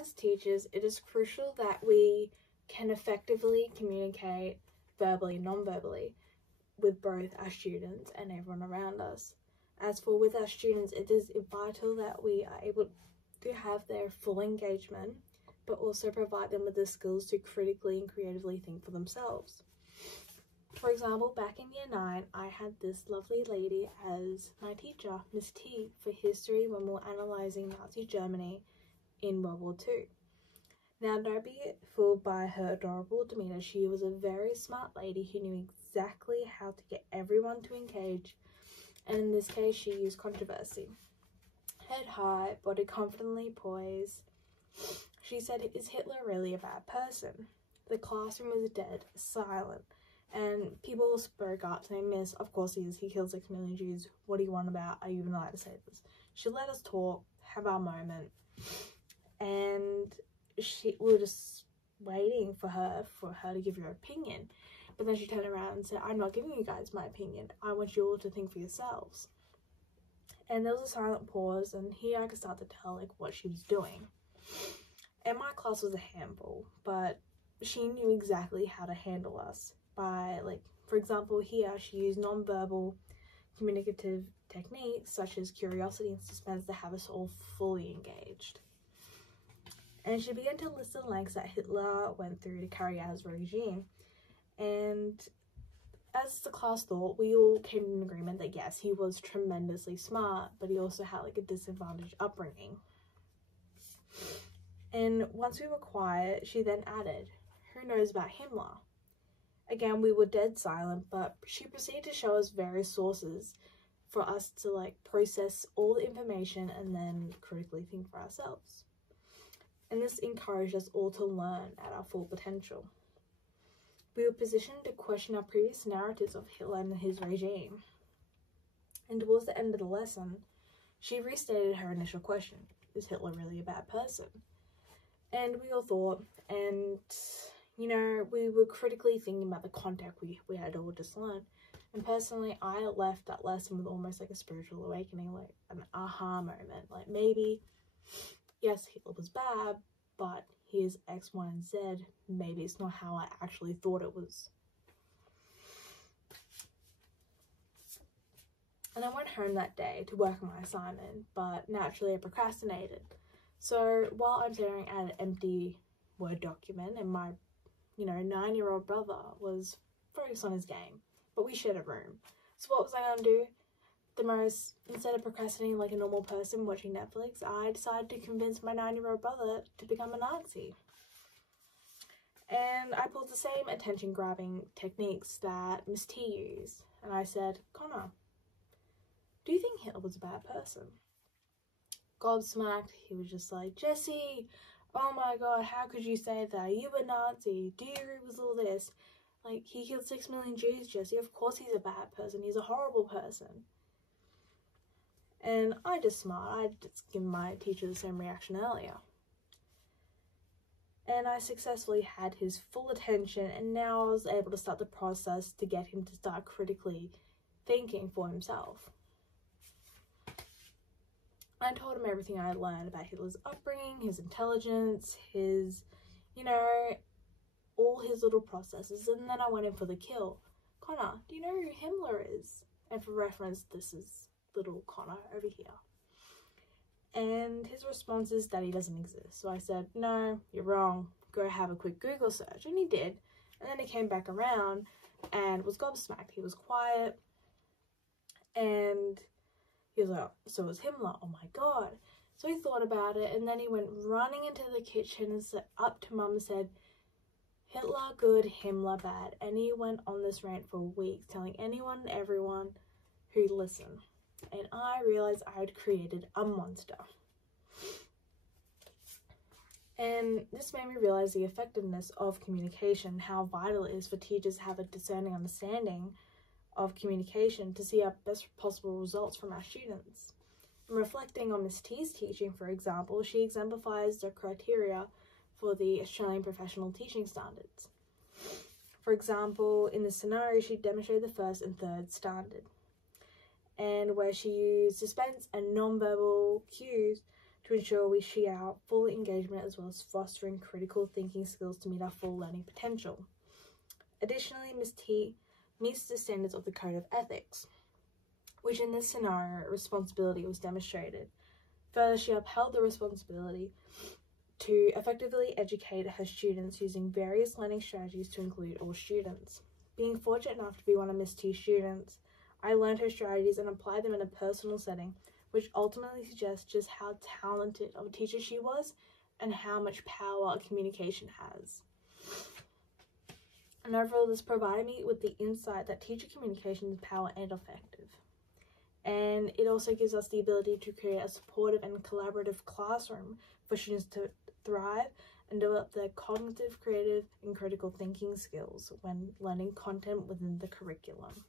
As teachers, it is crucial that we can effectively communicate verbally and non-verbally with both our students and everyone around us. As for with our students, it is vital that we are able to have their full engagement, but also provide them with the skills to critically and creatively think for themselves. For example, back in year 9, I had this lovely lady as my teacher, Miss T, for history when we were analysing Nazi Germany in World War II. Now, don't be fooled by her adorable demeanour. She was a very smart lady who knew exactly how to get everyone to engage, and in this case, she used controversy. Head high, body confidently poised, she said, "Is Hitler really a bad person?" The classroom was dead, silent, and people spoke up saying, "Miss, of course he is. He killed 6 million Jews. What do you want about? Are you even allowed to say this?" She let us talk, have our moment, and we were just waiting for her to give her opinion. But then she turned around and said, "I'm not giving you guys my opinion. I want you all to think for yourselves." And there was a silent pause, and here I could start to tell like what she was doing. And my class was a handful, but she knew exactly how to handle us by, like, for example, here she used non-verbal communicative techniques such as curiosity and suspense to have us all fully engaged. And she began to list the lengths that Hitler went through to carry out his regime. And as the class thought, we all came in agreement that yes, he was tremendously smart, but he also had like a disadvantaged upbringing. And once we were quiet, she then added, "Who knows about Himmler?" Again, we were dead silent, but she proceeded to show us various sources for us to like process all the information and then critically think for ourselves. And this encouraged us all to learn at our full potential. We were positioned to question our previous narratives of Hitler and his regime. And towards the end of the lesson, she restated her initial question, "Is Hitler really a bad person?" And we all thought, and you know, we were critically thinking about the content we had all just learned. And personally, I left that lesson with almost like a spiritual awakening, like an aha moment. Like maybe, yes, Hitler was bad, but here's X, Y, and Z. Maybe it's not how I actually thought it was. And I went home that day to work on my assignment, but naturally I procrastinated. So while I'm staring at an empty Word document and my 9-year-old brother was focused on his game, but we shared a room. So what was I going to do? Instead of procrastinating like a normal person watching Netflix, I decided to convince my 9-year-old brother to become a Nazi. And I pulled the same attention-grabbing techniques that Miss T used. And I said, "Connor, do you think Hitler was a bad person?" Gobsmacked, he was just like, "Jesse, oh my god, how could you say that? You a Nazi. Do you agree with all this? Like, he killed 6 million Jews, Jesse. Of course he's a bad person. He's a horrible person." And I just smiled. I just given my teacher the same reaction earlier. And I successfully had his full attention, and now I was able to start the process to get him to start critically thinking for himself. I told him everything I had learned about Hitler's upbringing, his intelligence, his, all his little processes, and then I went in for the kill. "Connor, do you know who Himmler is?" And for reference, this is little Connor over here. And his response is that he doesn't exist. So I said, "No, you're wrong. Go have a quick Google search." And he did. And then he came back around and was gobsmacked. He was quiet. And he was like, "So was Himmler. Oh my god." So he thought about it, and then he went running into the kitchen and said, up to Mum and said, "Hitler good, Himmler bad." And he went on this rant for weeks, telling anyone and everyone who'd listen. And I realized I had created a monster. And this made me realize the effectiveness of communication, how vital it is for teachers to have a discerning understanding of communication to see our best possible results from our students. And reflecting on Miss T's teaching, for example, she exemplifies the criteria for the Australian Professional Teaching Standards. For example, in this scenario, she demonstrated the first and third standard, and where she used suspense and non-verbal cues to to ensure we share our full engagement as well as fostering critical thinking skills to meet our full learning potential. Additionally, Ms. T meets the standards of the Code of Ethics, which in this scenario, responsibility was demonstrated. Further, she upheld the responsibility to effectively educate her students using various learning strategies to include all students. Being fortunate enough to be one of Ms. T's students, I learned her strategies and applied them in a personal setting, which ultimately suggests just how talented of a teacher she was and how much power communication has. And overall, this provided me with the insight that teacher communication is power and effective. And it also gives us the ability to create a supportive and collaborative classroom for students to thrive and develop their cognitive, creative, and critical thinking skills when learning content within the curriculum.